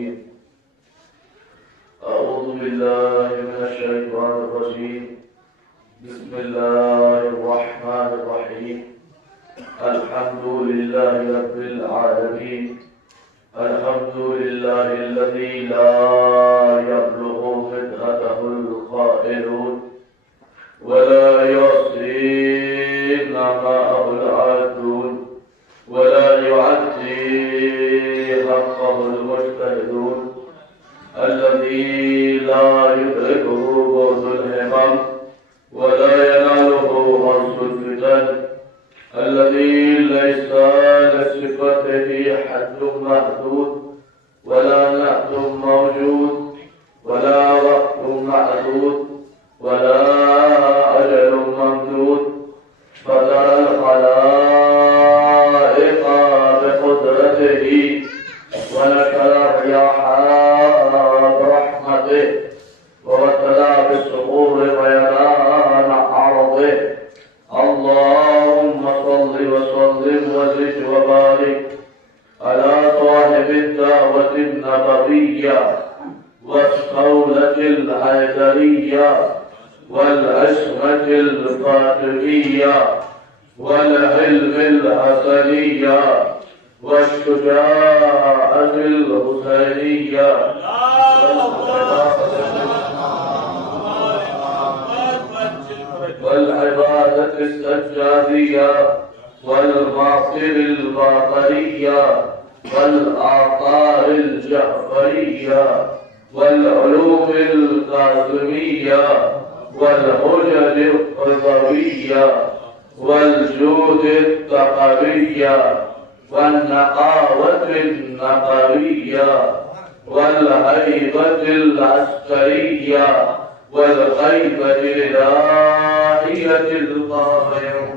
الرجيم أعوذ بالله من الشيطان الرجيم بسم الله الرحمن الرحيم الحمد لله رب العالمين الحمد لله الذي لا يبلغ مدحته القائلون ولا يصيب نعماءه العادون ولا يعدي حقه المجتهدون الذي لا يدركه بعد الهمم ولا يناله غرس الفتن الذي ليس لصفته حد محدود ولا نعت موجود ولا وقت معدود ولا أجل ممدود فترى الخلائق بقدرته ونشر الرياح برحمته وابتلى بالصخور غيران عرضه اللهم صل وسلم وزد وبارك على صاحب الدعوة النبوية والصولة الحيدرية والعصمة الفاطمية والعلم الحسنية والشجاعة الحسينية والعبادة السجادية والماطر الباطرية والآثار الجعفرية والعلوم القاسمية والحجج القضوية والجود التقوية والنقاوة النقوية والهيبة العسكرية والغيبة الإلهية الظاهرة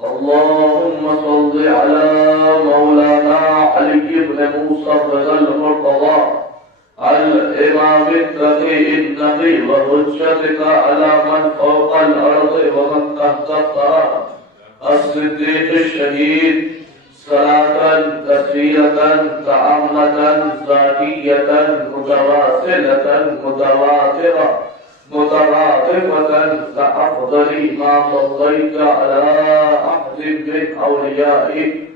اللهم صل على مولانا علي بن موسى رضا المرتضى الإمام التقي النقي وحجتك على من فوق الأرض ومن تحت الثرى الصديق الشهيد صلاة تسلية تعمة ذاتية متواصلة متواترة مترادفة كأفضل ما صليت على أحد من أوليائك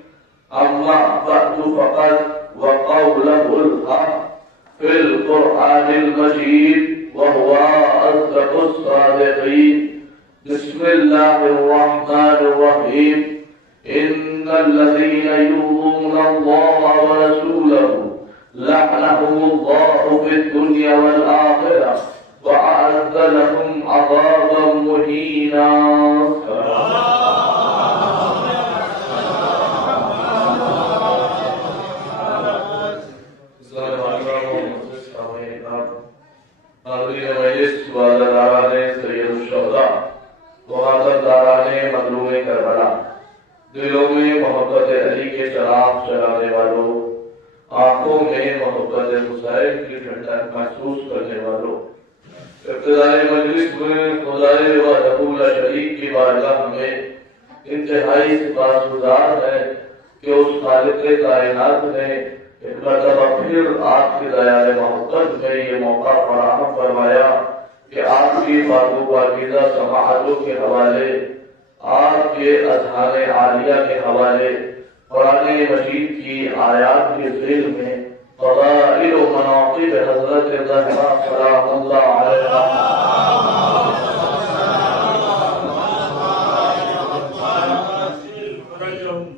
أما بعد فقد وقوله الحق في القرآن المجيد وهو أصدق الصادقين بسم الله الرحمن الرحيم إن الذين يؤذون الله ورسوله لعنهم الله في الدنيا والآخرة وأعد لهم عذابا مهينا حاضرین مجلس وعزتداران سید الشہداء وعزتداران مظلوم کربلا دلوں میں محبت علی کے چراغ جلانے والوں آنکھوں میں محبت حسین کی ٹھنڈک محسوس کرنے والوں ابتدائی مجلس میں خدائے وحدہ لا شریک کی بارگاہ میں انتہائی سپاسگزار ہے کہ اس خالق کائنات نے ایک مرتبہ پھر آپ کی دیا محبت میں یہ موقع فراہم فرمایا کہ آپ کی پاکیزہ سماعتوں کے حوالے آپ کے اذہان عالیہ کے حوالے قرآن مجید کی آیات کے ذیل میں فضائل و مناقب حضرت زہرا سلام اللہ علیہا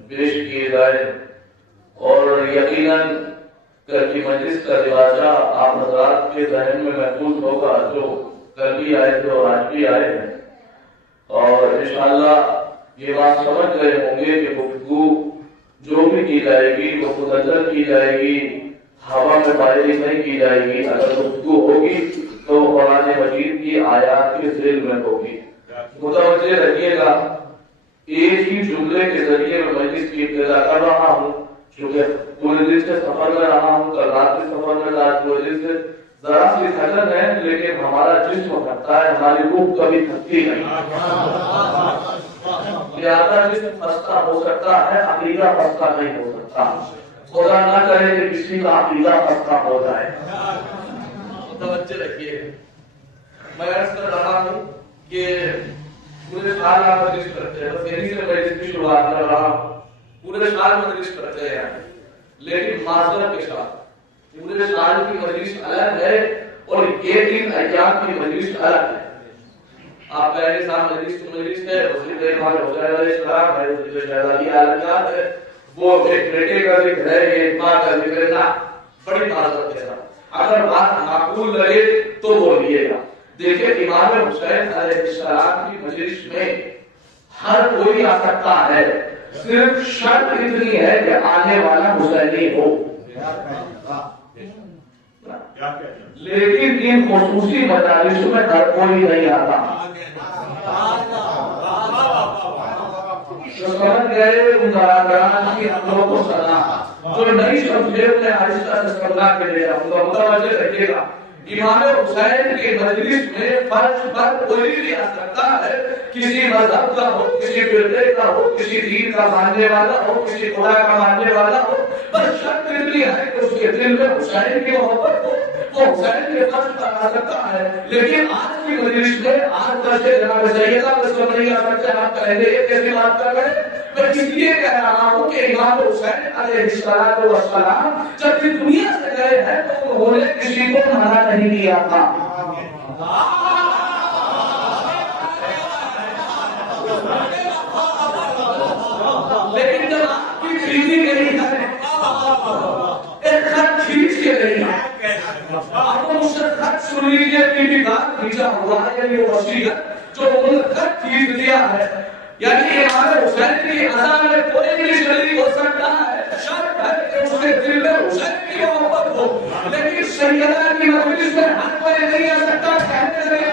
پیش کی جائے اور یقیناً کی مجلس کا دروازہ آپ حضرات کے ذہن میں محفوظ ہوگا جو کل بھی آئے تھے اور آج بھی آئے ہیں اور انشاءاللہ یہ بات سمجھ رہے ہوں گے کہ گفتگو جو بھی کی جائے گی وہ متنزل کی جائے گی ہوا میں بارش نہیں کی جائے گی اگر گفتگو ہوگی تو قرآن مجید کی آیات کے ذیل میں ہوگی متوجہ رہیے گا ایک ہی جملے کے ذریعے میں مجلس کی ابتدا کر رہا ہوں چونکہ پورے دن سے سفر میں رہا ہوں کل رات کے سفر میں رہا پورے دن سے ذرا سی تھکن ہے لیکن ہمارا جسم تھکتا ہے، ہماری روح کبھی تھکتی نہیں۔ لہذا جسم خستہ ہو سکتا ہے، عقیدہ خستہ نہیں ہو سکتا۔ خدا نہ کرے کہ کسی کا عقیدہ خستہ ہو جائے۔ توجہ رکھیے، میں عرض کر رہا ہوں کہ پورے سال آپ مجلس کرتے ہیں، بس یہیں سے مجلس کی شروعات کر رہا ہوں۔ پورے سال مجلس کرتے ہیں لیکن معذرت کے ساتھ پورے سال کی مجلس الگ ہے اور یہ 3 ایام کی مجلس الگ ہے۔ آپ پہلے سال مجلس کی مجلس ہے، مسجد امام حسین علیہ السلام ہے، مسجد شہزادی عالمیات ہے، وہ ایک بیٹے کا ذکر ہے، ایک ماں کا ذکر ہے نا، بڑی معذرت کے ساتھ اگر بات معقول لگے تو بولیے گا۔ دیکھیں امام حسین علیہ السلام کی مجلس میں ہر کوئی آ سکتا ہے، صرف شرط اتنی ہے کہ آنے والا حسینی ہو۔ لیکن ان خصوصی مجالسوں میں ہر کوئی نہیں آتا۔ جو سمجھ گئے ان برادران کی ہم لوگوں کو سلام، جو نہیں سمجھے انہیں آہستہ سے سمجھا کے لے جاؤں گا۔ متوجہ رکھیے گا، امام حسین کی مجلس میں فرض پر کوئی بھی آ سکتا ہے، کسی مذہب کا ہو، کسی فرقے کا ہو، کسی دین کا ماننے والا ہو، کسی خدا کا ماننے والا ہو، پر شرط اتنی ہے کہ اس کے دل میں حسین کی محبت ہو، وہ حسین کے فرض پر آ سکتا ہے۔ لیکن آج کی مجلس میں آج بچے جناب سیدہ بس نہیں آ سکتے، آپ پہلے ایک کیسی بات کر رہے ہیں؟ میں اس لیے کہہ رہا ہوں کہ امام حسین علیہ السلام جب یہ دنیا سے گئے ہیں تو انہوں نے کسی کو منع نہیں کیا تھا۔ لیکن جب آپ کی کھینچی گئی ہے، ایک خط کھینچ کے گئی ہے، آپ کو اس سے خط سن لیجیے، کی بات کھینچا ہوا ہے، یہ وصیت جو انہوں نے خط کھینچ دیا ہے، یعنی امام حسین کی عزا میں کوئی بھی شریک ہو سکتا ہے، شرط ہے کہ اس کے دل میں حسین کی محبت ہو۔ لیکن سیدہ کی مجلس میں ہر کوئی نہیں آ سکتا۔ کہنے لگے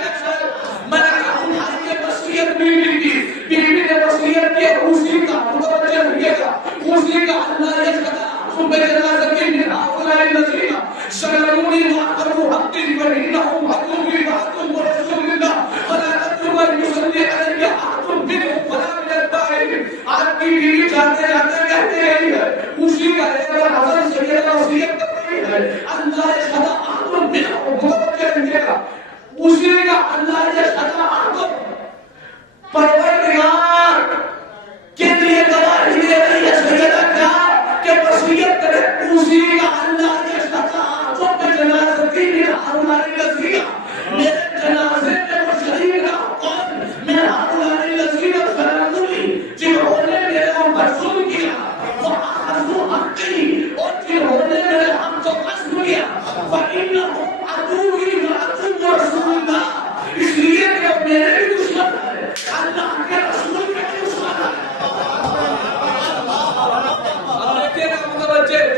میں نے آپ کی وصیت بیوی کی، بیوی نے وصیت کی، اسی کا متوجہ رہیے گا، اسی کا اللہ یہ خدا صبح جنازہ کی من هؤلاء الذين سلموني واخذوا حقي فانهم عدوي وعدو رسول الله ولا تكتب من يصلي علي احد منهم ولا من الداعين۔ آپ کی بیوی جاتے جاتے کہتے رہی ہے، اسی کا ایک حسن سیدہ وصیت کر رہی ہے، اللہ یہ خدا احد منهم، متوجہ رہیے گا، اسی کا اللہ یہ خدا احد پروردگار کے لیے گواہی دے رہی ہے سیدہ کیا کہ وصیت کرے، اسی کا اللہ یہ خدا احد جنازتی من هؤلاء الذين، میرے جنازے میں وہ شریک نہ کون، من هؤلاء الذين سلموني، جنہوں نے میرے اوپر ظلم کیا، واخذوا حقي، اور جنہوں نے میرے حق کو غصب کیا، فانهم عدوي وعدو رسول الله، اس لیے کہ میرے بھی دشمن ہے، اللہ کے رسول کے دشمن ہے۔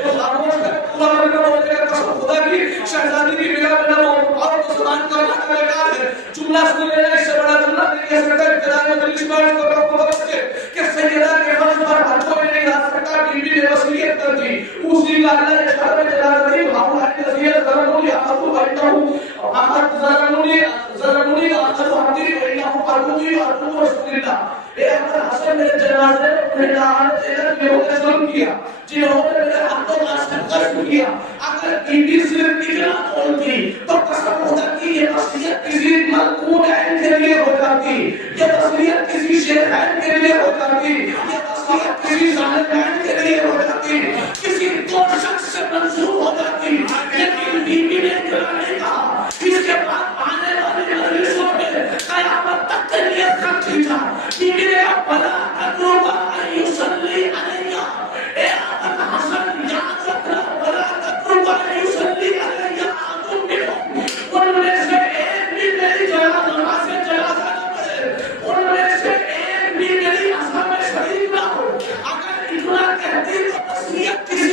جو خاموش ہے پورا مرنا ہو جائے گا، خدا کی شہزادی کی بلا بنا اور مسلمان کا مقام ہے۔ جملہ سن لینا، اس سے بڑا جملہ نہیں کہہ سکتا۔ ابتدائی مجلس میں اس کو رب کو بچے کہ سیدہ کے فرض پر ہر کوئی نہیں آ سکتا، بیوی نے وصیت کر دی، اسی کا اللہ نے شرع میں جنازتی ہمارا نصیحت ضروري اخذوا بينه اخذ ضروري اخذوا حقي بينه عدوي وعدو رسول الله۔ اے احمد حسن میرے جنازے میں لعنت الہی نے ظلم کیا، جنہوں نے میرے حق کو غصب کیا۔ اگر بیوی صرف اتنا بولتی تو قسم خدا کی یہ وصیت کسی ملعون عین کے لیے ہو جاتی، یہ وصیت کسی شیخ عین کے لیے ہو جاتی، یہ وصیت کسی ظالم عین کے لیے ہو جاتی، کسی دو شخص سے منسوب ہو جاتی۔ لیکن بیوی نے نہیں کہا، اس کے بعد آنے والی مجلسوں میں قیامت تک کے لیے خط کھینچا، بیوی نے فلا تقربوا ان يصلي علي، اے ابن حسن یاد رکھنا، فلا تقربوا ان يصلي علي احد منهم، ان میں سے ایک بھی میری نماز جنازہ نہ پڑھے، ان میں سے ایک بھی میری عزا میں شریک نہ ہو۔ اگر اتنا کہتی تو وصیت کسی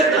13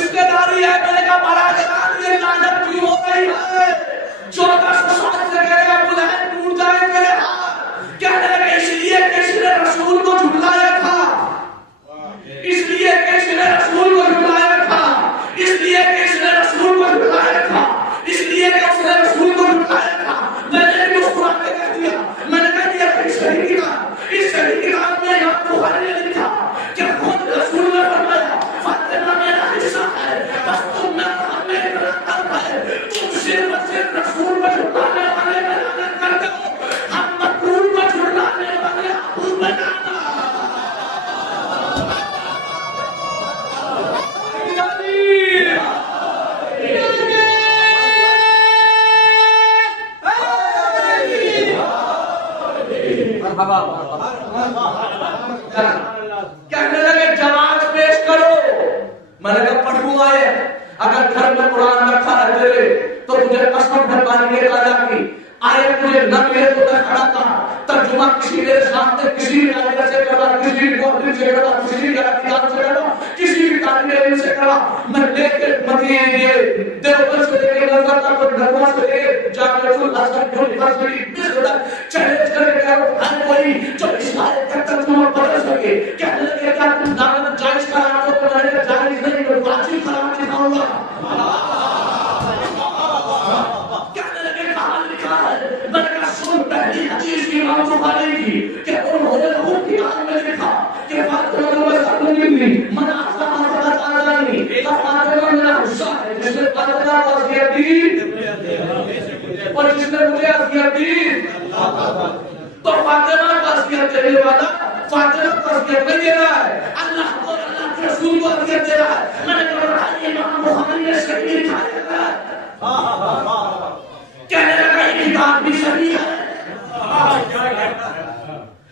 رشتے داری ہے. میں نے کہا براہ راست یہ لعنت کیوں ہو رہی ہے؟ 1400 سال سے کہہ رہا ابو لہب ٹوٹ جائے میرے ہاتھ. کہنے لگے اس لیے کہ اس نے رسول کو جھٹلایا تھا, اس لیے کہ اس نے رسول کو جھٹلایا تھا, اس لیے کہ اس نے رسول کو جھٹلایا تھا, اس لیے کہ اس نے رسول کو جھٹلایا تھا. میں نے بھی مسکرا کے کہہ دیا, میں نے کہہ دیا کہ اس صحیح کتاب میں امام بخاری نے لکھا کہ خود رسول نے فرمایا فاطمہ میرا حصہ ہے, بس تم نہ ہمیں برابر ہے, تم صرف رسول کو جھٹلانے والے میں لعنت کرتے ہو, ہم مقبول کو جھٹلانے والے ابو بنانا. کہنے لگے جماعت پیش کرو. میں نے کہا پڑھوں آئے, اگر گھر میں قرآن رکھا ہے تیرے تو تجھے قسم ڈھکانی راجا کی آیت مجھے نہ ملے تو میں کھڑا تھا. ترجمہ کسی میرے سامنے کسی بھی آیت سے کرا, کسی بھی قرآن سے کرا, کسی بھی کتاب سے کرا, کسی بھی طالب علم سے کرا. میں لے کے مدینے دیوبند سے لے کے نظر تک اور ڈھروا سے لے کے جامعہ الازہر یونیورسٹی مصر تک چیلنج کر کے ہر کوئی جو اس آیت کا ترجمہ بدل سکے. کہنے لگے کیا تم دعوت جائز کرا تو میں نے کہا جائز نہیں, میں واجب قرار دکھاؤں گا. میں نے کہا سن پہلی حدیث کی امام بخاری کی کہ انہوں نے خود کتاب میں لکھا کہ فاطمہ کو بس ملی من احسن فقط آزانی فاطمہ میرا حصہ ہے, جس نے فاطمہ کو اذیت دی اور جس نے مجھے اذیت دی تو فاطمہ کو اذیت دینے والا فاطمہ کو اذیت نہیں دے رہا ہے, اللہ کو اللہ کے رسول کو اذیت دے رہا ہے. میں نے کہا امام بخاری نے صحیح لکھا ہے. کہنے لگا یہ کتاب بھی صحیح ہے.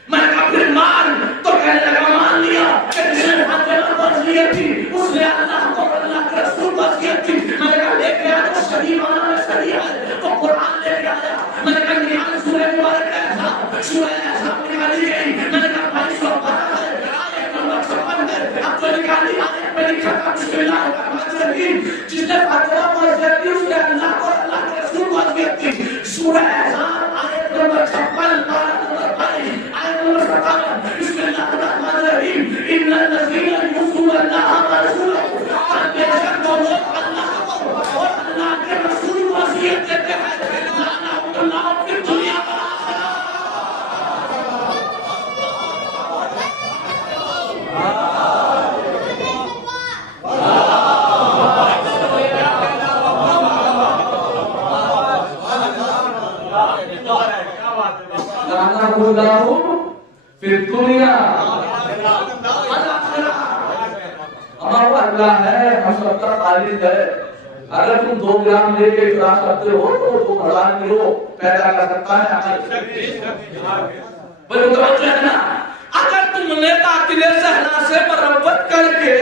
میں نے کہا پھر مان, تو کہنے لگا مان لیا کہ جس نے فاطمہ کو اذیت دی اس نے اللہ کو اللہ کے رسول کو اذیت دی. میں نے کہا لے کے آیا تو صحیح معنی میں صحیح ہے, تو قرآن لے کے آیا. میں نے کہا نحال سورہ مبارک ہے تھا, سورہ احزاب نکالی گئی. میں نے کہا 2212 ہے, آیت نمبر 56 ہے. اب تو نکالی آیت میں لکھا تھا بسم اللہ الرحمن الرحیم, جس نے فاطمہ کو اذیت دی اس نے اللہ کو اللہ کے رسول کو اذیت دی. سورہ احزاب آیت نمبر 56 آیت نمبر 57 بسم اللہ الرحمن الرحیم ان الذین یؤذون اللہ ورسولہ, بے شک وہ لوگ اللہ کو اور اللہ کے رسول کو اذیت دیتے ہیں لعنہم اللہ فی دنیا والآخرہ. پھر دنیا اللہ ہے, ہم سب کا خالق ہے. اگر تم 2 گرام لے کے اخلاص کرتے ہو تو 2000 کلو پیدا کر سکتا ہے. اگر تم نے قاتل صحرا سے مربت کر کے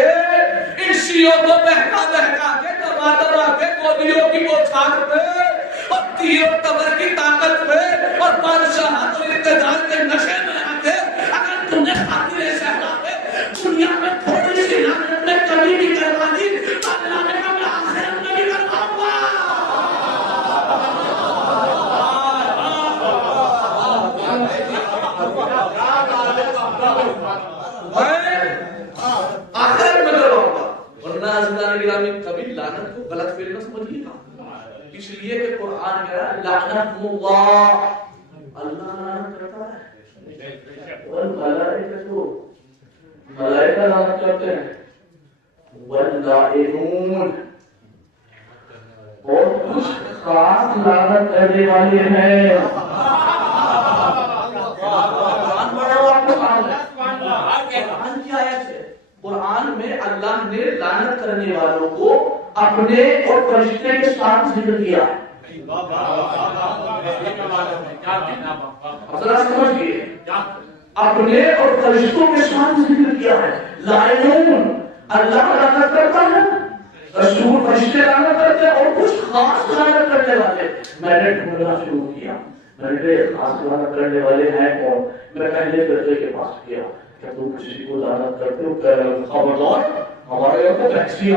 ان شیعوں کو بہکا بہکا کے دبا دبا کے گولیوں کی بوچھار پہ اور تیر و تبر کی طاقت پہ اور بادشاہت اور اقتدار کے نشے میں آتے, اگر تم نے قاتل صحرا پہ دنیا میں تھوڑی سی لعنت میں کمی بھی کروا دی تو اللہ نے کہا میں آخرت میں بھی کرواؤں گا. آخرت میں کرواؤں گا. ورنہ عزیزان گرامی کبھی لعنت کو غلط فہمی نہ سمجھیے گا, اس لیے کہ قرآن کہہ رہا ہے لعنت اللہ, اللہ لعنت کرتا ہے. اور ملائکہ لعنت کرتے ہیں, واللائنون, اور کچھ خاص لعنت کرنے والے ہیں. قرآن کی آیت ہے, قرآن میں اللہ نے لعنت کرنے والوں کو اپنے اور فرشتے کے ساتھ ذکر کیا ہے. ذرا سمجھئے, اپنے اور فرشتوں کے ساتھ ذکر کیا ہے. لائنون, اللہ لعنت کرتا ہے, رسول فرشتے لعنت کرتے ہیں, اور کچھ خاص لعنت کرنے والے. میں نے ڈھونڈنا شروع کیا, میں نے خاص لعنت کرنے والے ہیں کون. میں پہلے فرشتے کے پاس گیا کہ تم کسی کو لعنت کرتے ہو, خبردار ہمارے یہاں تو بحثی آ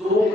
2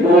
2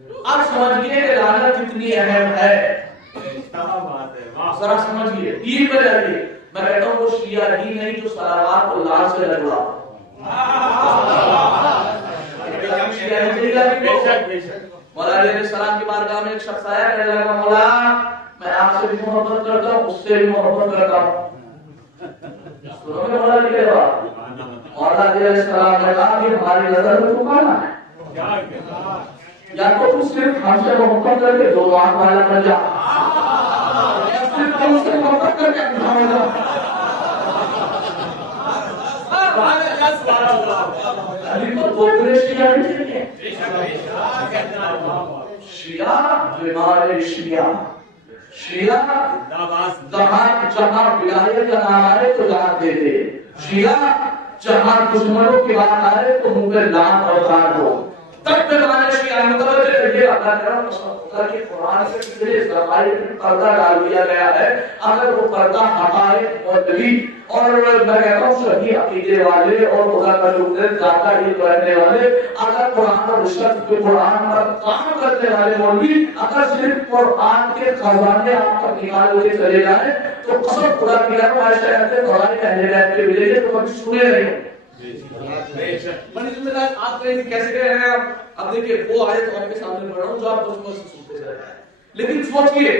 آپ سمجھئے کہ لعنت کتنی اہم ہے. کیا بات ہے، واہ. ذرا سمجھئے پیر پہ جائیے. میں کہتا ہوں وہ شیعہ ہی نہیں جو صلوات اللہ سے لگوا. مولا علیہ السلام کی بارگاہ میں ایک شخص آیا کہنے لگا مولا میں آپ سے بھی محبت کرتا ہوں اس سے بھی محبت کرتا ہوں. سنو گے مولا علیہ السلام؟ مولا علیہ السلام نے کہا کہ ہماری نظر میں تو کھانا ہے. یا تو تو صرف ہم سے محبت کر کے دو آنکھ والا بن جا یا صرف ہم سے محبت کر کے ہمیں جا. ابھی تو دوسرے شیعہ نہیں ہے. شیعہ بیمار شیعہ شیعہ جہاں ولایت کا نام آئے تو لعنت دے دے. شیعہ جہاں دشمنوں کی بات آئے تو منہ پہ لعنت اوتار دو. تب پہ مانے شیعہ متوجہ کریے. اللہ تعالیٰ کہ قرآن سے کتنے زبائر پردہ ڈال دیا گیا ہے. اگر وہ پردہ ہٹائے مولوی اور میں کہتا ہوں صحیح عقیدے والے اور خدا کا شکر ذاتہ علم رکھنے والے اگر قرآن اور رشت کے قرآن پر کام کرنے والے مولوی اگر صرف قرآن کے خزانے آپ تک نکال کے چلے جائیں تو قسم خدا کی کرو ایسے ایسے قرآن پہلے رہتے کے ملے گے تو کبھی سنے نہیں. بڑی ذمہ دار آپ کہیں کیسے کہہ رہے ہیں آپ. اب دیکھیے وہ آیت آپ کے سامنے پڑھ رہا ہوں جو آپ بچپن سے سنتے جا رہے ہیں. لیکن سوچئے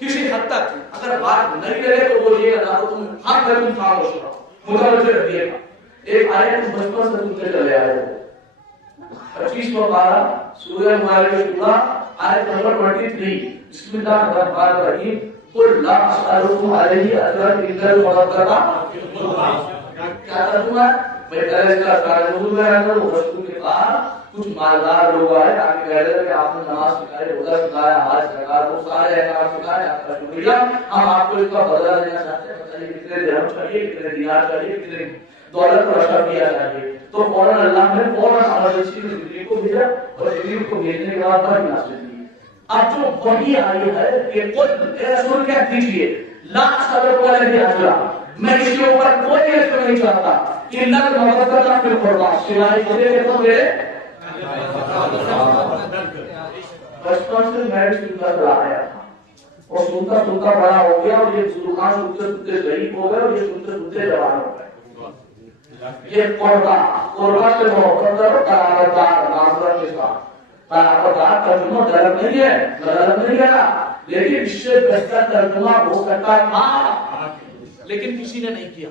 کسی حد تک اگر بات نہیں کرے تو وہ یہ ادا تو تم حق ہے تم خاموش رہو. متوجہ رہیے گا. ایک آیت بچپن سے سنتے چلے آئے ہو 25واں پارہ سورہ مائدہ شورہ آیت نمبر 23. بسم اللہ الرحمن الرحیم. قل لا اسألكم علیہ اجرا الا المودۃ. کیا ترجمہ ہے؟ میں اس کا تعلق میں ہے تو رسول کے پاس کچھ مالدار لوگ آئے تاکہ کہہ رہے کہ آپ نے نماز سکھائی روزہ سکھایا حج زکات وہ سارے احکام سکھائے آپ کا شکریہ ہم آپ کو اس کا بدلہ دینا چاہتے ہیں. بتائیے کتنے درہم چاہیے کتنے دینار چاہیے کتنے دولت پر اشرفیہ چاہیے. تو فوراً اللہ نے فوراً ایمرجنسی میں جبریل کو بھیجا اور جبریل کو بھیجنے کے بعد بڑی نازل کی. اب جو وحی آئی ہے کہ قل اے رسول کہہ دیجئے لا اسألکم علیہ اجرا میں اس کے اوپر کوئی اجر نہیں چاہتا الا المودۃ فی القربى سوائے یہ کہ تم میرے بچپن سے میں سنتا رہا آیا تھا اور سنتا سنتا بڑا ہو گیا اور یہ زبان سنتے سنتے ضعیف ہو گئے اور یہ سنتے سنتے جوان ہو گئے. یہ قربہ سے محبت کرو قرابتدار معذرت کے ساتھ. قرابتدار ترجمہ غلط نہیں ہے غلط نہیں ہے لیکن اس سے بہتر ترجمہ ہو سکتا تھا لیکن کسی نے نہیں کیا.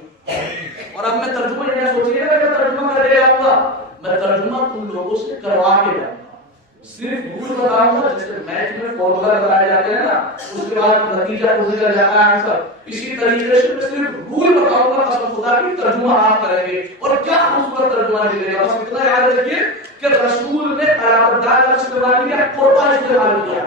اور اب میں ترجمہ یہ سوچیے گا کہ ترجمہ کر رہے آؤں گا میں ترجمہ تم لوگوں سے کروا کے جاؤں گا. صرف رول بتاؤں گا جیسے میچ میں فارمولا بتائے جاتے ہیں نا اس کے بعد نتیجہ نکل جاتا ہے آنسر. اسی طریقے سے میں صرف رول بتاؤں گا قسم خدا کی ترجمہ آپ کریں گے اور کیا خوبصورت ترجمہ ملے گا. بس اتنا یاد رکھیے کہ رسول نے قرابتدار لفظ استعمال کیا قربہ استعمال کیا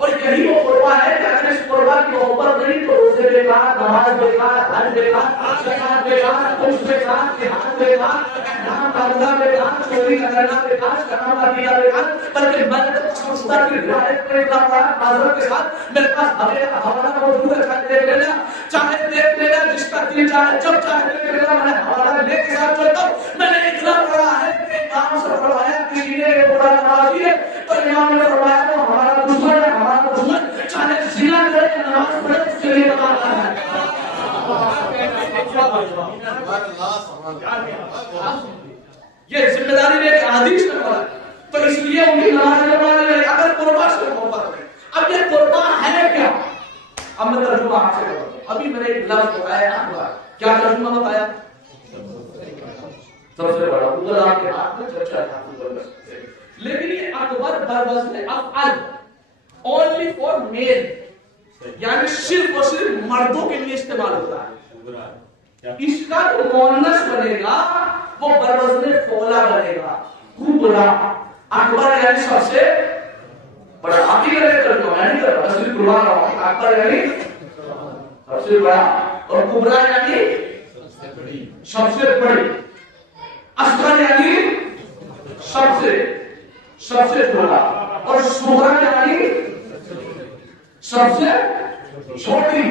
اور یہی وہ قربہ ہے کہ اگر اس قربہ کی محبت نہیں تو روزے بیکار نماز بیکار حج بیکار زکات بیکار خرچ بیکار جہاد بیکار احرام باندھنا بیکار چوری کرنا بیکار کرنا دیا بیکار. بلکہ میں نے تو خدا کی روایت پر اتنا بڑا معذرت کے ساتھ میرے پاس حوالہ موجود ہے چاہے دیکھ لینا چاہے دیکھ لینا جس کا دل چاہے جب چاہے دیکھ لینا. میں حوالہ لے کے ساتھ چلتا ہوں. میں نے اتنا پڑھا ہے کہ امام سے فرمایا کسی نے یہ پڑھا نمازی ہے تو امام نے فرمایا وہ ہمارا دشمن ہے ہمارا دشمن چاہے زنا کرے نماز پڑھے اس کے لیے بتاتا ہے. یہ ذمہ داری نے ایک حدیث میں پڑھا تو اس لیے ان کی نماز پڑھانے لگے اگر قربہ سے محبت ہے. اب یہ قربہ ہے کیا؟ اب میں ترجمہ آپ سے کروں. ابھی میں نے ایک لفظ بتایا کیا ترجمہ بتایا سب سے بڑا ادھر آپ کے ہاتھ میں چرچا تھا لیکن یہ اکبر بروزن افعل only for male یعنی صرف اور صرف مردوں کے لیے استعمال ہوتا ہے. اس کا جو مؤنث بنے گا وہ بروزن فولا بنے گا. کبرا اکبر یعنی سب سے بڑا. آپ ہی کرے ترجمہ میں نہیں کر رہا صرف بلوا رہا ہوں. اکبر یعنی سب سے بڑا اور کبرا یعنی سب سے بڑی. اصغر یعنی سب سے چھوٹا اور صغرا یعنی سب سے چھوٹی.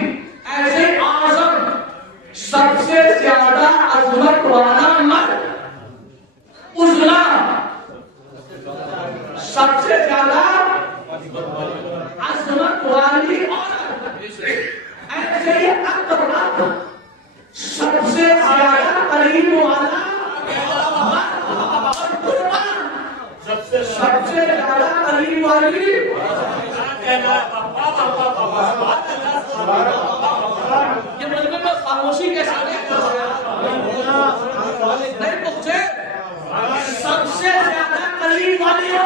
ایسے اعظم سب سے زیادہ عظمت والا مرد اجلا سب سے زیادہ عظمت والی عورت ایسے ہی اقرب سب سے زیادہ قریب والا سب سے زیادہ قریب والی یہ مجمع میں خاموشی کے ساتھ نہیں پہنچے سب سے زیادہ قریب والی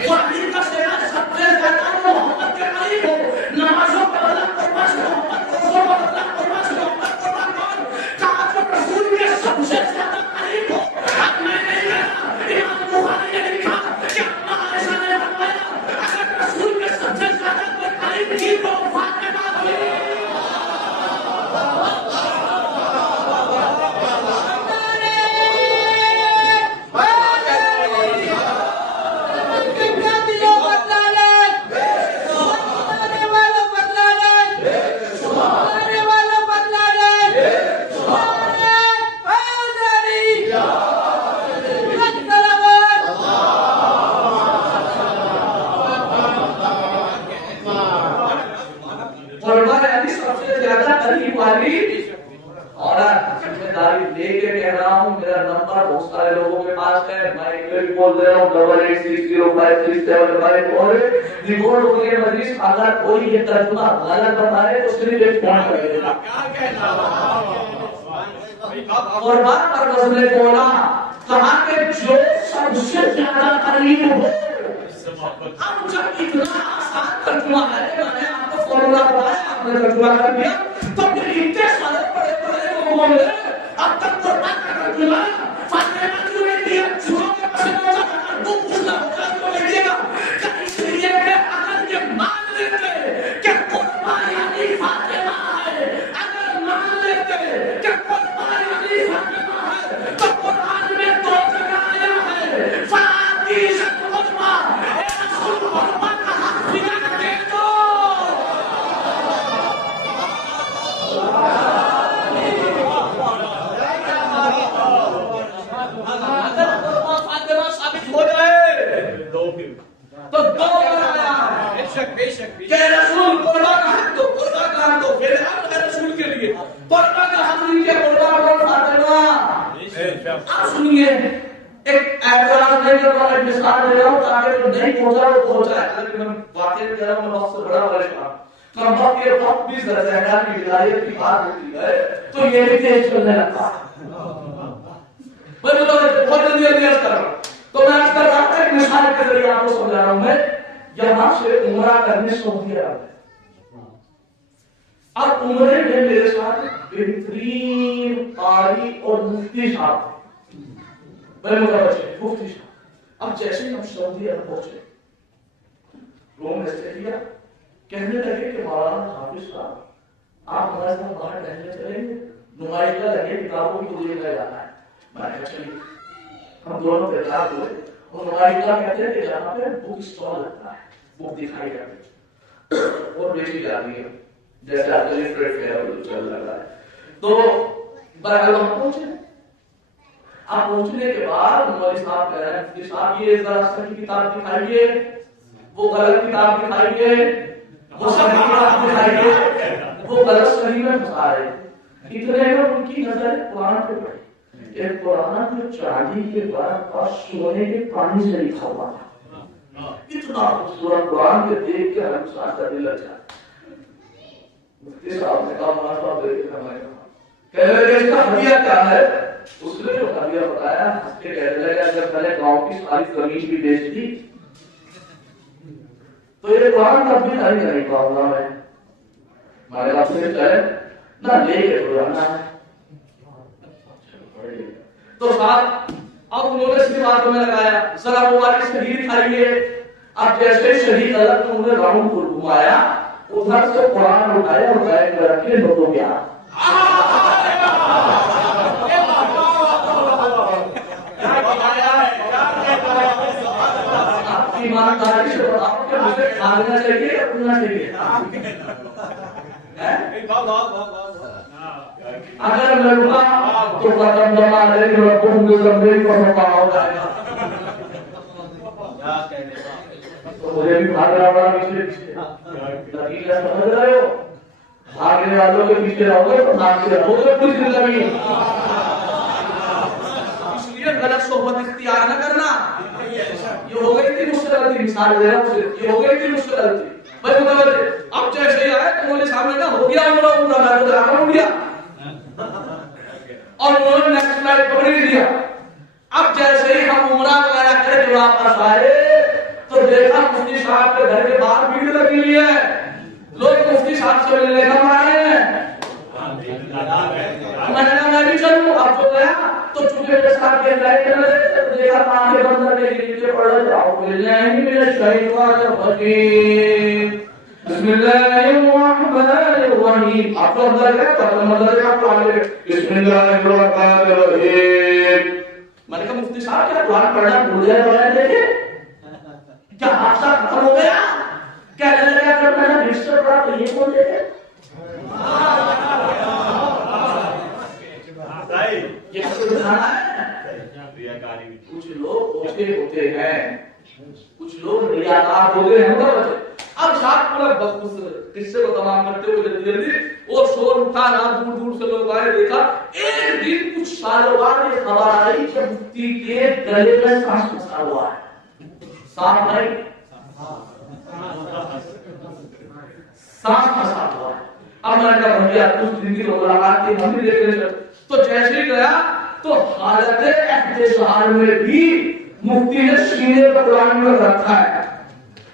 والی کا سینا سب سے زیادہ محمد کے قریب ہو نمازوں پر اللہ قربان محمد روزوں پر اللہ قربان محمد قربان کعبہ رسول کے سب سے زیادہ قریب ہو اب میں نہیں کہا امام بخاری نے لکھا کہ اللہ علیہ نے فرمایا اگر رسول کے سب سے زیادہ قریب کی تو فاطمہ تھی اگر کوئی یہ ترجمہ غلط بتائے تو صرف ایک پوائنٹ لگے گا اور بار پر رسول نے بولا کہا کہ جو سب سے زیادہ قریب ہو اب جب اتنا آسان ترجمہ ہے میں نے آپ کو فارمولا بتایا آپ نے ترجمہ کر دیا تو پھر اتنے سارے بڑے بڑے لوگوں نے اب تک قرآن کا ترجمہ فاطمہ کیوں نہیں دیا چھوڑوں کے پسند ہوتا تو پوچھنا ہوتا تو نہیں دے گا کہ اس لیے کہ اگر یہ مان لیتے کہ قربان علی فاطمہ ہے اگر مان لیتے کہ قربان علی فاطمہ ہے تو قرآن میں دو جگہ آیا ہے فاتیش قربان اے رسول قربان کا حق دیا دے دو اگر قربان فاطمہ ثابت ہو جائے تو دو بنایا بے شک کہ رسول قربان کا حق دو قربان کا حق دو پھر آپ کا رسول کے لیے قربان کا حق نہیں کہ قربان کو فاطمہ آپ سنیے ایک اعتراض نہیں کر رہا ایک مثال دے رہا ہوں تاکہ جو نہیں پہنچا وہ پہنچا ہے لیکن میں واقعی کہہ رہا ہوں میں وقت سے بڑا پریشان کربا کے وقت بھی زہرا کی ولایت کی بات ہوتی ہے تو یہ بھی تیز چلنے لگتا میں بہت جلدی عرض کر رہا ہوں تو میں عرض کر رہا ہوں ایک مثال کے ذریعے آپ کو سمجھا رہا ہوں میں یہاں سے عمرہ کرنے سعودی عرب ہے اب عمرے میں میرے ساتھ بہترین قاری اور مفتی صاحب تھے بڑے متوجہ مفتی صاحب اب جیسے ہم سعودی عرب پہنچے روم میں اسٹے کیا کہنے لگے کہ مولانا حافظ صاحب آپ ہمارے ساتھ باہر ٹہلنے چلیں گے نمائش کا لگے کتابوں کی دنیا میں جانا ہے میں نے چلیے ہم دونوں تیار ہوئے اور نمائش کا کہتے ہیں کہ جہاں پہ بک اسٹال لگتا ہے بک دکھائی جاتی ہے اور بیچی جاتی ہے جیسے آپ کے ٹریڈ فیئر چل رہا ہے تو بہرحال ہم پہنچے آپ پہنچنے کے بعد مولوی صاحب کہہ رہے ہیں مفتی صاحب یہ ذرا صحیح کتاب دکھائیے وہ غلط کتاب دکھائیے وہ صحیح کتاب دکھائیے وہ غلط صحیح میں پھنسا رہے اتنے میں ان کی نظر قرآن پہ پڑی ایک قرآن جو چاندی کے بعد اور سونے کے پانی سے لکھا ہوا تھا اتنا خوبصورت قرآن کے دیکھ کے ہر انسان کا دل اچھا مفتی صاحب نے کہا مولانا صاحب دیکھ کے ہمارے کہہ رہے اس کا ہدیہ کیا ہے اس نے جو ہدیہ بتایا ہنس کے کہنے لگا اگر پہلے گاؤں کی ساری زمین بھی بیچ دی تو یہ قرآن کا بھی نہیں کرنے پاؤں گا میں ہمارے پاس سے چلے نہ لے کے پرانا ہے تو صاحب اب انہوں نے اسی بات میں لگایا ذرا مبارک شہید کھائیے اب جیسے شہید الگ تو انہوں نے راؤنڈ کو گھمایا ادھر سے قرآن اٹھایا اور بیگ میں رکھے لوگوں کے ہاتھ آپ کی ایمانداری سے بتاؤ کہ مجھے کھانا چاہیے یا پونا چاہیے اگر میں رکا تو قدم جمع رہے گی ربوں کے زمین پر مقام ہو جائے گا تو مجھے بھی بھاگنا پڑا پیچھے پیچھے. نتیجہ سمجھ رہے ہو؟ بھاگنے والوں کے پیچھے رہو گے تو بھاگتے رہو گے کچھ زندگی. اس لیے غلط صحبت اختیار نہ کرنا. یہ ہو گئی تھی مجھ سے غلطی. مثال دے رہا ہوں. یہ ہو گئی تھی مجھ سے غلطی. بھائی متوجہ. اب جیسے ہی آئے تو مجھے سامنے کہا ہو گیا عمرہ عمرہ میں تو آگے ہو گیا اور انہوں نے نیکسٹ فلائٹ پکڑ ہی دیا. اب جیسے ہی ہم عمرہ وغیرہ کر کے واپس آئے تو دیکھا مفتی صاحب کے گھر کے باہر بھیڑ لگی ہوئی ہے. لوگ مفتی صاحب سے ملنے کم آئے ہیں. میں نے کہا میں بھی چلوں. اب جو گیا تو چونکہ میرے ساتھ کے لائٹ کر رہے تھے دیکھا آنکھیں بند کر کے نیچے پڑ رہے. اعوذ باللہ من الشیطان الرجیم بسم اللہ الرحمن الرحیم. آپ کو اندر گیا تو مدر کا قرآن بسم اللہ الرحمن الرحیم. میں نے کہا مفتی صاحب کیا قرآن پڑھنا بھول گئے تو دیکھے کیا حادثہ ختم ہو گیا؟ کیا لگا اگر میں نے رجسٹر پڑھا تو یہ کون دیکھے؟ یہ کچھ دکھانا ہے. کچھ لوگ اوچھے ہوتے ہیں, کچھ لوگ ریاکار ہوتے ہیں. اب شاید پورا بخصوص قصے کو تمام کرتے ہوئے جلدی جلدی اور شور اٹھا رہا. دور دور سے لوگ آئے. دیکھا ایک دن کچھ سالوں بعد یہ خبر آئی کہ مفتی کے گلے میں سانس پھنسا ہوا ہے. سانس نہیں, سانس پھنسا ہوا ہے. اب میں نے کہا بھیا کچھ دن کی ملاقات کی ہم بھی دیکھ رہے. تو جیسے ہی گیا تو حالت احتضار میں بھی مفتی نے سینے پر قرآن میں رکھا ہے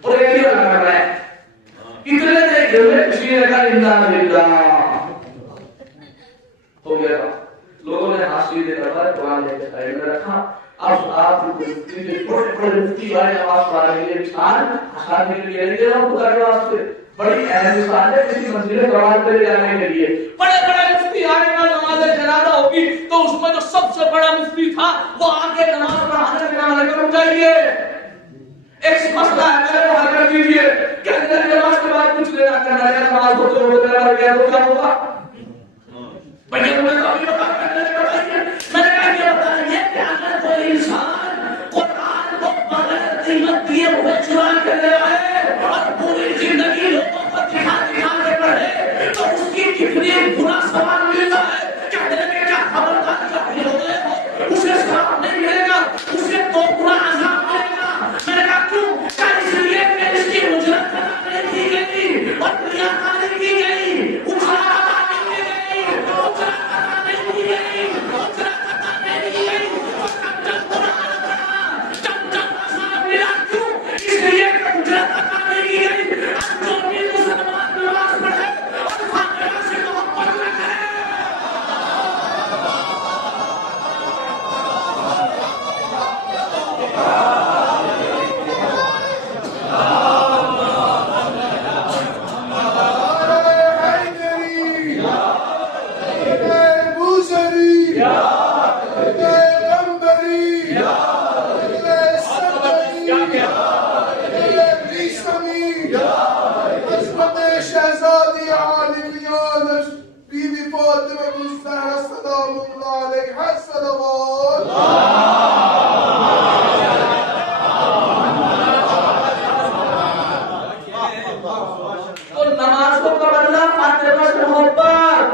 اور ایک ہی لگا رہا ہے. اتنے دیکھے ہوئے کسی نے کہا انا للہ ہو گیا. لوگوں نے ہاتھ سیدھے کروا قرآن لے کے سائڈ میں رکھا. اب آپ مفتی کے چھوٹے بڑے مفتی والے نماز پڑھانے کے لیے مثال ہسانے کے لیے نہیں دے رہا ہوں خدا کے واسطے. بڑی اہم مثال ہے کسی منزل کمال پہ لے جانے کے لیے. بڑے بڑے مفتی آئے گا نماز جنازہ ہوگی تو اس میں جو سب سے بڑا مفتی تھا وہ آگے نماز پڑھانے کے نام لے کر اٹھ جائیے. ایک مسئلہ ہے میرے کو حل کر دیجیے کہ اندر نماز کے بعد کچھ لینا کرنا ہے. نماز ہوتے ہوتے مر گیا تو کیا ہوگا؟ بھیا مجھے تو ابھی بتائیے. میں نے کہا یہ بتائیے کہ اگر کوئی انسان قرآن کو بغیر قیمت دیے ہوئے چرا کے لے آئے اور پوری زندگی لوگوں کو دکھا دکھا کے پڑھے تو اس کی کتنی گنا ثواب ملتا ہے. کہنے لگے کیا خبردار کافی ہو گئے ہو, اسے ثواب نہیں ملے گا, اسے تو گنا عذاب ملے گا. میں نے کہا کیوں؟ کیا اس لیے کہ اس کی اجرت ادا نہیں کی گئی اور ریاکاری کی گئی, اجرت ادا نہیں کی گئی, اجرت ادا نہیں کی گئی, اجرت ادا نہیں کی گئی. جب قرآن پڑھا جب عذاب ملا کیوں؟ اس لیے کہ اجرت ادا نہیں کی گئی. اب جو بھی مسلمان نماز پڑھے اور فاتحہ سے محبت نہ کرے شہزادی عالمیان بیوی فاطمہ الزہرا سلام اللہ علیہا الصلوات. تو نمازوں کا بدلہ فاتحہ سے محبت.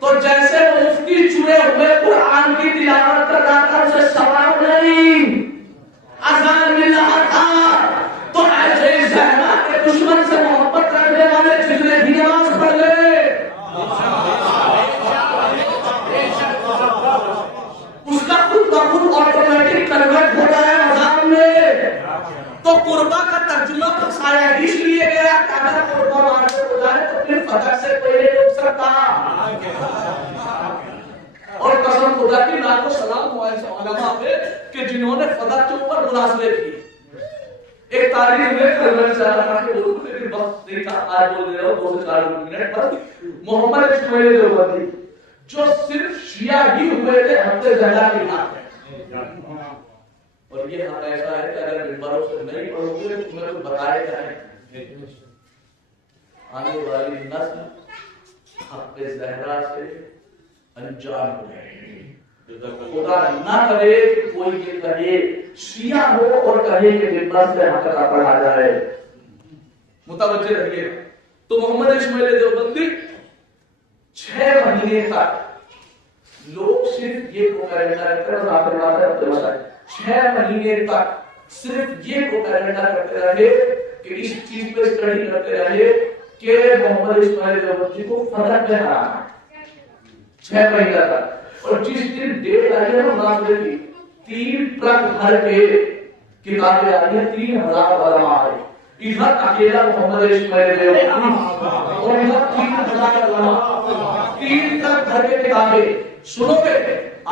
تو جیسے مفتی چنے ہوئے قرآن کی تلاوت کر رہا تھا اسے ثواب نہیں, اذان مل رہا تھا. تو ایسے ہی زہرا کے دشمن سے محبت رکھنے والے جتنے بھی نماز پڑھ لے اس کا خود بخود آٹومیٹک کنورٹ ہو رہا ہے اذان میں. تو قربا کا ترجمہ تو سارا اس لیے گیا کہ اگر قربا مانتے ہو جائے تو پھر فجر سے کوئی نہیں روک سکتا. اور قسم خدا کی لاکھوں سلام ہوا اس علماء پہ کہ جنہوں نے فجر کے اوپر مناظرے کیے. ایک تاریخ میں کربلا سے آ کے بولوں لیکن بس نہیں تھا آج بول رہے ہو 2 سے 4 منٹ پر محمد اسماعیل دیوبندی جو صرف شیعہ ہی ہوئے تھے ہفتے زہرا کے نام. اور یہ حق ایسا ہے کہ اگر منبروں سے نہیں پڑھو گے تو تمہیں کچھ بتائے جائیں. آنے والی نسل حق زہرا سے انجان ہو جائے گی. خدا نہ کرے کہ کوئی یہ کہے شیعہ ہو اور کہے کہ ممبر سے حق نہ پڑھا جائے. متوجہ رہیے. تو محمد اسماعیل دیوبندی 6 مہینے تک لوگ صرف یہ پروپیگنڈا کرتے رہے اور آخر بات ہے عبد اللہ 6 مہینے تک صرف یہ پروپیگنڈا کرتے رہے کہ اس چیز پہ اسٹڈی کرتے رہے کہ محمد اسماعیل دیوبندی کو فتح میں ہرانا 6 مہینے تک. اور جس دن ڈیٹ آئی ہے مناظرے کی 3 ٹرک بھر کے کتابیں آئی ہیں 3000 علماء آئے. ادھر اکیلا محمد اسماعیل دیوبندی اور ادھر 3000 علماء 3 ٹرک بھر کے کتابیں. سنو گے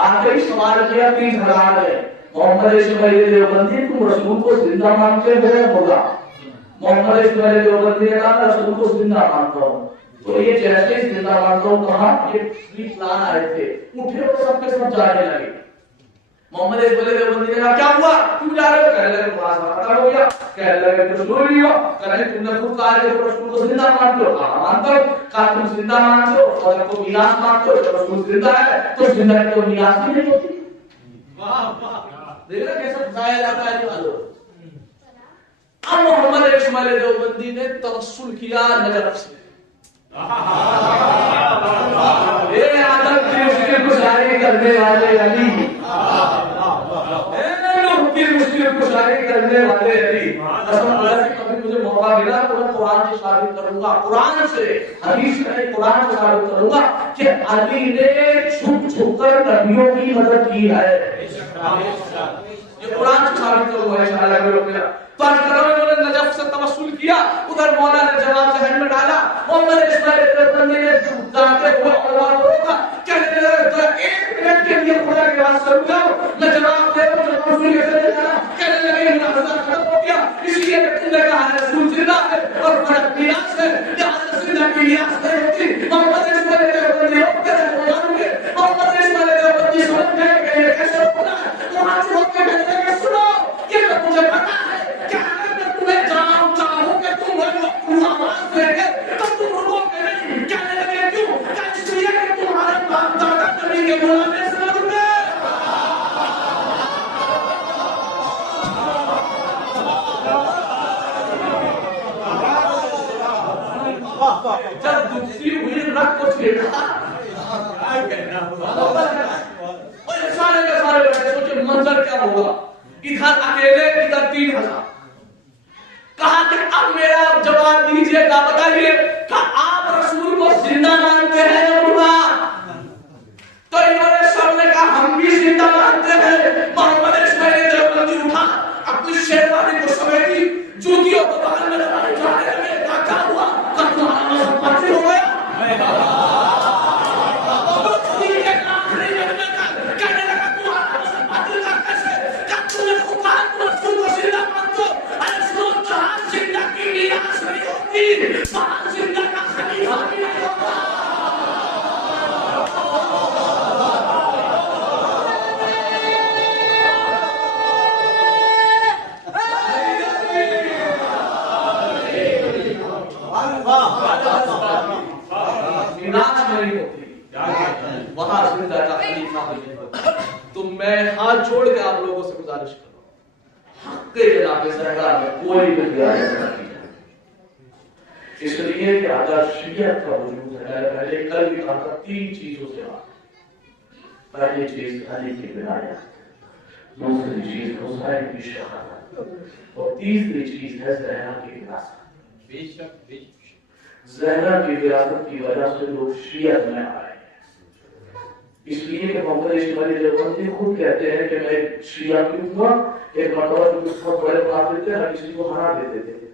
آخری سوال کیا 3000 ہے محمد اسماعیل دیوبندی تم رسول کو زندہ مانتے ہو ہوگا. محمد اسماعیل دیوبندی نے کہا رسول کو زندہ مانتا ہوں. تو یہ جیسے زندہ مانتا ہوں کہا یہ پری پلان آئے تھے اٹھے اور سب کے سب جانے لگے. محمد اسماعیل دیوبندی نے کہا کیا ہوا تم جا رہے ہو؟ کہنے لگے مناظرہ ختم ہو گیا. کہنے لگے کہ رسول نہیں ہو. کہنے تم نے خود کہا کہ رسول کو زندہ مانتے ہو. کہا مانتا ہوں. کہا تم زندہ مانتے ہو اور کو میراث مانتے ہو تو رسول زندہ ہے تو زندہ کی میراث بھی نہیں ہوتی. دیکھ رہے کیسا بتایا جاتا ہے جو. اب محمد اسماعیل دیوبندی نے توسل کیا نجف سے. اے آدم کی مشکل کشائی کرنے والے علی مشکل کشائی کرنے والے علی. کبھی مجھے موقع ملا تو میں قرآن سے ثابت کروں گا قرآن سے حدیث میں قرآن سے ثابت کروں گا کہ علی نے چھپ چھپ کر نبیوں کی مدد کی ہے. یہ قرآن سے ثابت کروں گا انشاءاللہ. تو انہوں نے نجف سے توسل کیا. ادھر مولا نے جواب ذہن میں ڈالا. محمد اسماعیل دیوبندی نے جانتے ہوئے اللہ کو روکا. کہنے لگا 1 منٹ کے لیے خدا کے واسطے رک جاؤ میں جواب دے دوں رسول کے ذریعے جانا. کہنے لگے مناظرہ ختم ہو گیا اس لیے کہ تم نے کہا ہے رسول زندہ ہے اور فرق میراث ہے لہٰذا زندہ کی میراث نہیں ہوتی. محمد اسماعیل دیوبندی روکتے رہے جانوں گے. محمد اسماعیل دیوبندی سمجھ گئے کہ یہ کیسے ہونا ہے. وہاں سے روک کے کہنے لگے سنو یہ تو مجھے پتا ہے کہ اگر میں تمہیں جانوں چاہوں کہ تم وہ آواز دیں گے تو تم رکو گے نہیں. کہنے لگے کیوں؟ کیا اس لیے کہ تمہارے باپ دادا نبی کے بلانے سے لڑ گئے. جب دوسری ہوئی رکھ کو چھیڑا اور سارے کے سارے بیٹھے سوچے منظر کیا ہوگا. ادھر اکیلے ادھر 3000. کہا کہ اب میرا جواب دیجئے گا بتائیے کہ آپ رسول کو زندہ مانتے ہیں یا مردہ. تو انہوں نے سب نے کہا ہم بھی زندہ مانتے ہیں. محمد اسماعیل دیوبندی اٹھا اپنی شیروانی کو سمیٹی جوتیوں کو بغل میں لگانے جانے لگے. کیا ہوا کہ تمہارا مذہب باطل ہو گیا. وہاں زندہ کا خلیفہ ہوئے. تو میں ہاتھ جوڑ کے آپ لوگوں سے گزارش کروں حق کے جناب سرکار میں کوئی بھی رعایت نہ کی جائے. اس لیے کہ اگر شریعت کا وجود ہے پہلے کل بھی کہا تھا 3 چیزوں سے بات. پہلی چیز علی کی ولایت, دوسری چیز حسین کی شہادت اور تیسری چیز ہے زہرا کی وراثت. زہرا کی وراثت کی وجہ سے لوگ شیعت میں آئے. اس لیے کہ محمد اسماعیل دیوبندی خود کہتے ہیں کہ میں شیعہ کیوں ہوا. ایک مرتبہ جو بہت بڑے مناظر تھے ہر کسی کو ہرا دیتے تھے.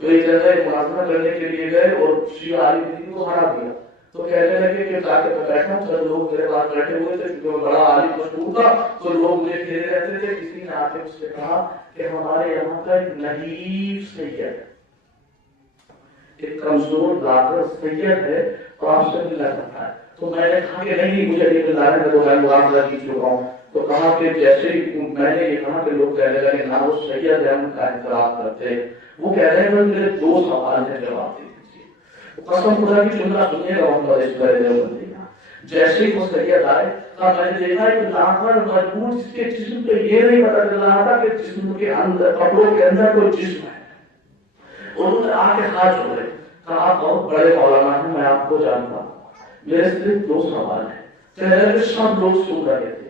تو ایک جگہ ایک مناظرہ کرنے کے لیے گئے اور شیعہ علی دین کو ہرا دیا. تو کہنے لگے کہ جا کے میں بیٹھا چند لوگ میرے پاس بیٹھے ہوئے تھے کیونکہ وہ بڑا عالم مشہور تھا تو لوگ مجھے گھیرے رہتے تھے. کسی نے آ کے اس سے کہا کہ ہمارے یہاں کا ایک نحیف سید ہے, ایک کمزور لاغر سید ہے اور آپ سے ملنا چاہتا ہے. تو میں نے کہا کہ نہیں مجھے نہیں ملنا ہے, میں تو میں معاملہ کی چکا ہوں. تو کہا کہ جیسے ہی میں نے یہ کہا کہ لوگ کہنے لگے نہ وہ سید ہے ان کا احترام کرتے ہیں. وہ کہہ رہے ہیں میرے 2 سوال ہیں جواب دے دیجیے. قسم خدا کی جملہ سنیے گا محمد اسماعیل دیوبندی کا. جیسے ہی وہ سید آئے تو میں نے دیکھا کہ لاغر مجبور اس کے جسم پہ یہ نہیں پتا چل رہا تھا کہ جسم کے اندر کپڑوں کے اندر کوئی جسم ہے. انہوں نے آ کے ہاتھ جوڑے, کہا آپ بہت بڑے مولانا ہیں, میں آپ کو جانتا ہوں, میرے صرف 2 سوال ہیں. کہنے لگے سب لوگ سن رہے تھے.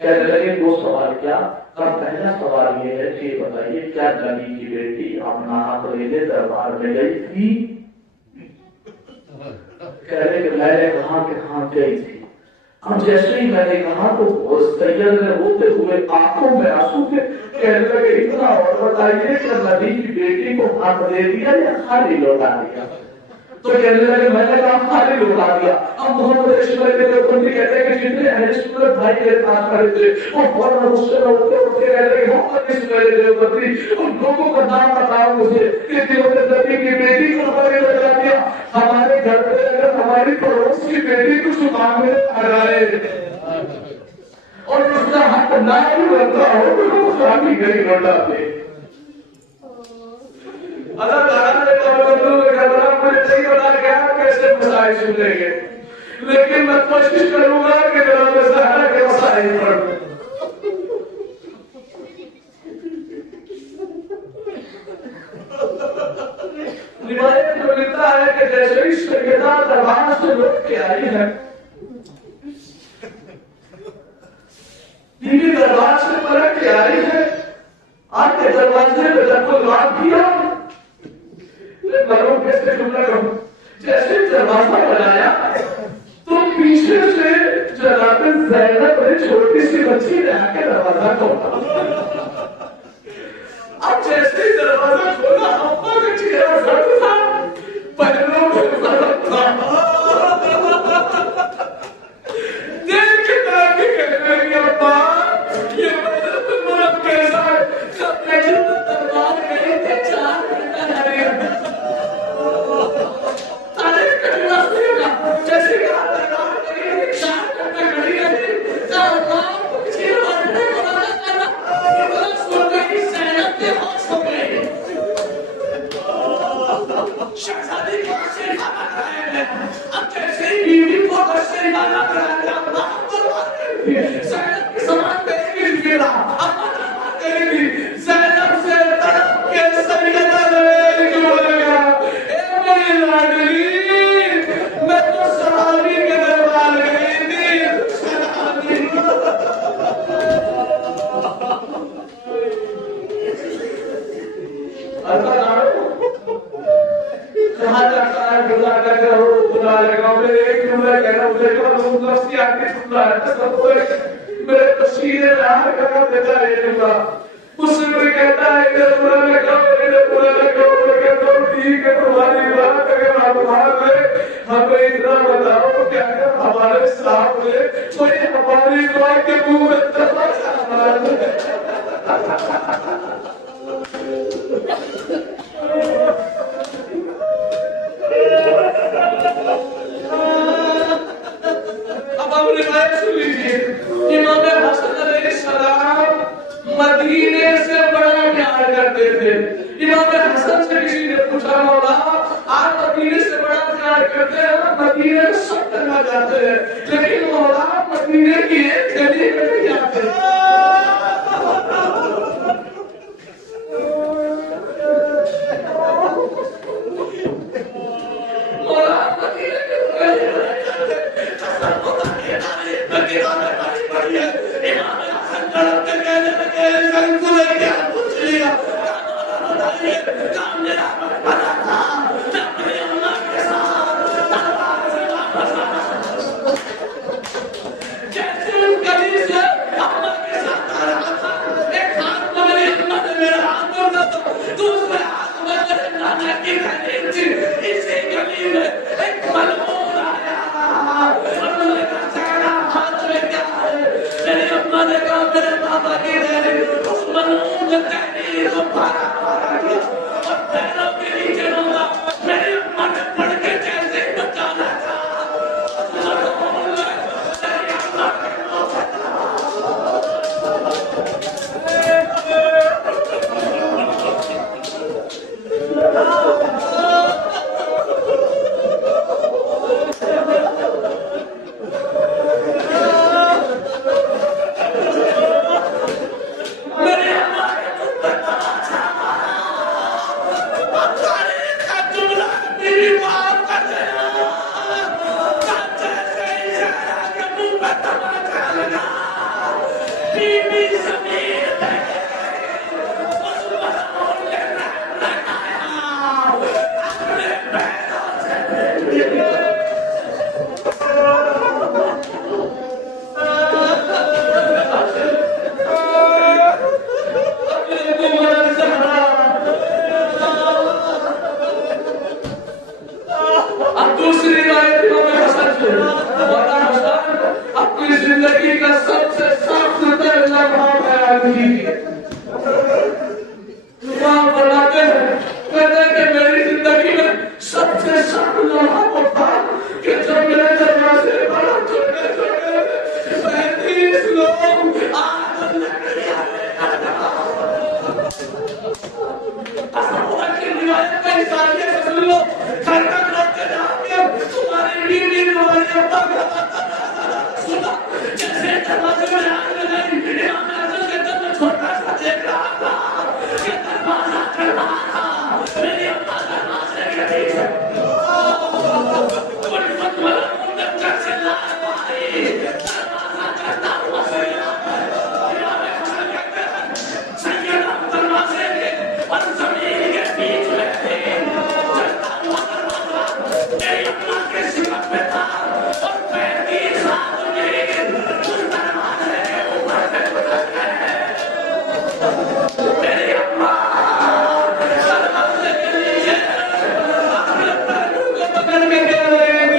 کہنے لگے 2 سوال کیا؟ پہلا سوال یہ ہے کہ بتائیے کیا نبی کی بیٹی اپنا اپنے دربار میں گئی تھی؟ کہہ رہے کہ میں نے کہا کہ ہاں گئی تھی. اب جیسے ہی میں نے کہا تو سید نے روتے ہوئے آنکھوں میں آنسو کے کہنے لگے اتنا اور بتائیے کہ نبی کی بیٹی کو ہاتھ دے دیا یا خالی لوٹا دیا؟ تو کہنے لگے میں نے کہا خالی لوٹا دیا. اب محمد اسماعیل دیوبندی کہتے ہیں کہ جتنے اہل سنت بھائی میرے پاس کھڑے تھے وہ فوراً مجھ سے اٹھتے کہتے ہیں کہ محمد اسماعیل دیوبندی ان لوگوں کا نام بتاؤ مجھے کہ جنہوں نے نبی کی بیٹی کو خالی لوٹا دیا. ہمارے گھر پہ اگر ہماری پڑوس کی بیٹی کو زبان میں آ جائے اور اس کا حق نہ بھی بنتا ہو تو وہ خالی نہیں لوٹاتے. اللہ تعالیٰ نے مجھے نہیں بتا کہ آپ کیسے مسائل سنیں گے, لیکن میں کوشش کروں گا کہ جناب زہرا کے مسائل پڑھوں. روایت میں ملتا ہے کہ جیسے ہی سیدہ دربار سے لوٹ کے آئی ہے, بیوی دربار سے پلٹ کے آئی ہے, آج کے دروازے میں جب کوئی بات کیا مروں کیسے جملہ کروں, جیسے دروازہ بنایا تو پیچھے سے جناب زینب نے چھوٹی سی بچی نے آ کے دروازہ کھولا. اب جیسے ہی دروازہ کھولا ابا کا چہرہ زرد تھا, پہلوں میں فرق تھا. دیکھ کے تاکہ کہنے لگی ابا یہ مرد کیسا ہے, جب میں دربار گئی تھی 4 گھنٹہ رہ گیا. جیسے کہ آپ دربار گئی 4 گھنٹہ کھڑی رہی تو اللہ مجھے مرنے کو مدد کرنا. یہ بات سن گئی زینب کے ہوش ہو گئی. شہزادی کو شریفہ لگ رہے ہیں, اب جیسے ہی بیوی کو شریفہ لگ رہا ہے اللہ دربار گئی تھی. زینب کی سامان کرے گی پھر اللہ دربار کرے گی. زینب سے تڑپ کے سیدہ نے کیوں لگا اے میری لاڈلی میں تو صحابی کے دربار گئی تھی. کہاں جاتا ہے بلا کر بلا لگا میں ایک جملہ کہنا مجھے جو لفظی آتی سننا ہے سب کو میرے تشہیر راہ کرنا دیتا ہے یہ جملہ. اس سے مجھے کہتا ہے ادھر برا لگا ادھر برا لگا. میں کہتا ہوں ٹھیک ہے تمہاری بات اگر آپ بات ہے ہمیں اتنا بتاؤ کہ اگر ہمارے صاحب نے کوئی ہماری دعا کے منہ میں تماشا مار دے. اب آپ روایت سن لیجیے. امام حسن علیہ السلام مدینے سے بڑا پیار کرتے تھے. امام حسن سے کسی نے پوچھا مولا آپ مدینے سے بڑا پیار کرتے ہیں, مدینے میں سب کرنا چاہتے ہیں, لیکن مولا مدینے کی ایک گلی میں نہیں آتے. مولا مدینے کی گلی میں نہیں آتے. امام حسن کرتے کہنے لگے سن کو لے کے پوچھ لیا کام میرا بنا تھا میں اپنی اللہ کے ساتھ دربار سے واپس آنا. جیسے اس گلی سے اللہ کے ساتھ آ رہا تھا ایک ہاتھ میں میری اللہ نے میرا ہاتھ پکڑا تھا, دوسرے ہاتھ میں میرے نانا کی گلی تھی. اسی گلی میں ایک ملعون آیا اور میں نے کہا تیرا ہاتھ میں کیا ہے؟ میری اماں نے کہا میرے بابا کی رہے. اس ملعون نے تحریر کو پھاڑا کیا اور پیروں کے نیچے ڈالا. میری اماں نے پڑھ کے جیسے ہی بچانا تھا ملعون نے میری اماں کے منہ پہ میری ساتھی سے سن لو گھر تک لوٹتے جاؤ تمہاری بیوی تمہاری ابا کا سنا جیسے دروازے میں آگ لگائی امام اعظم کے دل میں چھوٹا سا دیکھ رہا تھا کہ دروازہ کر رہا تھا میری ابا دروازے کے پیچھے بڑی فتوہ مندر کا چلا ماری دروازہ کرتا ہوا سیدہ دروازے کے اور زمین کے بیچ میں تھے چلتا ہوا دروازہ میری ابا کے سمت میں تھا اور پیر کی ساتھ میری اس دروازے کے اوپر سے گزر گئے میری ابا دروازے کے لیے اپنے پیروں کو پکڑ کے کہہ رہے ہیں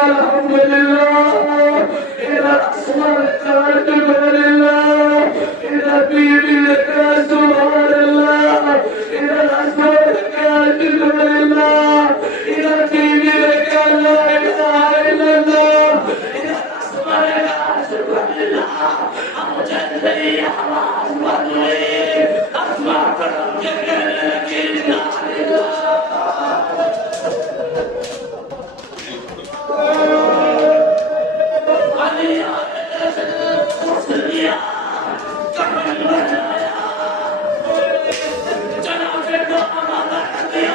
الحمد لله إلى أسماء مجھے نہیں آواز بدلی اسما کرم کے لیکن علی مسلیا کمل بنایا جناب کو آمادہ کر دیا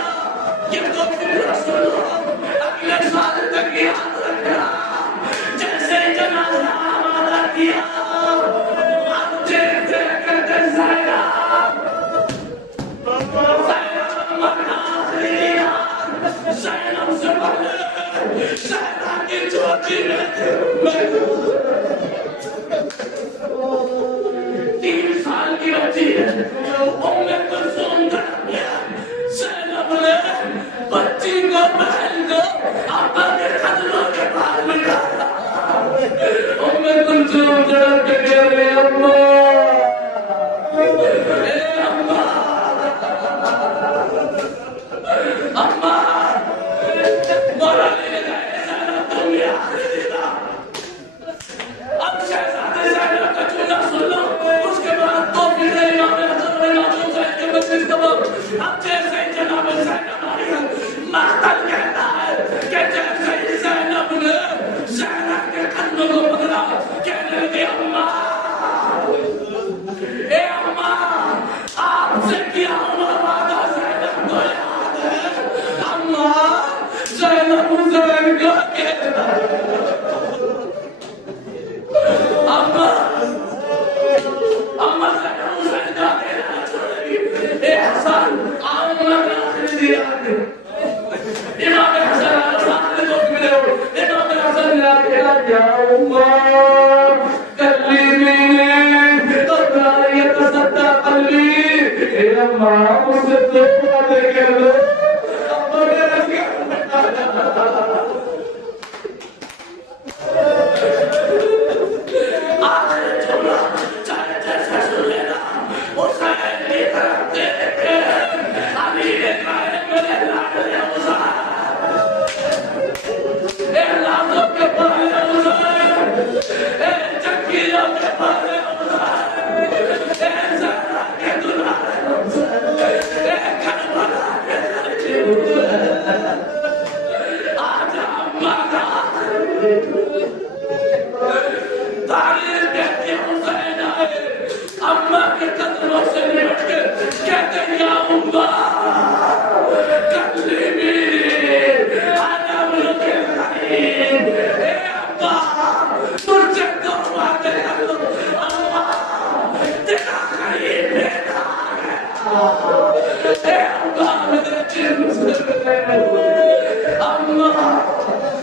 یہ تو پھر رسول اگلے سال تک یاد رکھنا جیسے جنازہ آمادہ کیا اب دیکھتے کرتے زینب مرنا آخری یاد زینب سے پہلے زینب کی چوٹی میں 3 سال کی بچی ہے ام کلثوم کا زینب نے بچی کو بہن کو آپا کے قدموں کے پاس بٹھایا ام کلثوم جڑپ کے کہہ رہے اماں اے اماں اماں مولا لے گئے زینب تم یاد دیتا اب شہزادے زینب کا چونہ سن لو اس کے بعد تو پھر امام حسن امام حسین کے مسجد کا اب جیسے جناب زینب آئی ہے مقتل کہتا ہے کہ جیسے زینب نے زینب کے قدموں کو پکڑا کہنے لگے اماں اے اماں آپ سے کیا ہوا وعدہ زینب کو یاد ہے اماں زینب حسین کو کہتا اماں اماں زینب حسین کا کہنا چھوڑے گی اے حسن اماں نے آخری دیا ہے امام حسن اللہ نے دوست ملے ہو امام حسن نے کہا یا اماں کلیمی قبل یتصدق قلبی اے اماں مجھے تو باتیں کر لو اماں نے رکھا آخر جملہ چاہے جیسے سن لینا حسین کی طرف دیکھے علی نے کہا میرے لاڈلے حسین اے لازوں کے پالے حسین اے چکیوں کے پالے حسین اے زہرا کے دلارے حسین اے کربلا کے خرچے حسین آج اماں کا تاریخ کہتی حسین آئے اماں کے قدموں سے نمٹ کے کہتے ہیں یا اماں کلیمی انا ملک الخلیم اے اماں تجھے دو باتیں کر دو اماں تیرا خلیم بیدار ہے اے اماں میرے جن سے اماں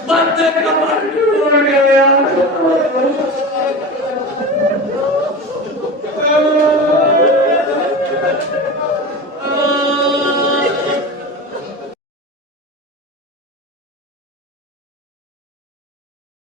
بندے کا بندے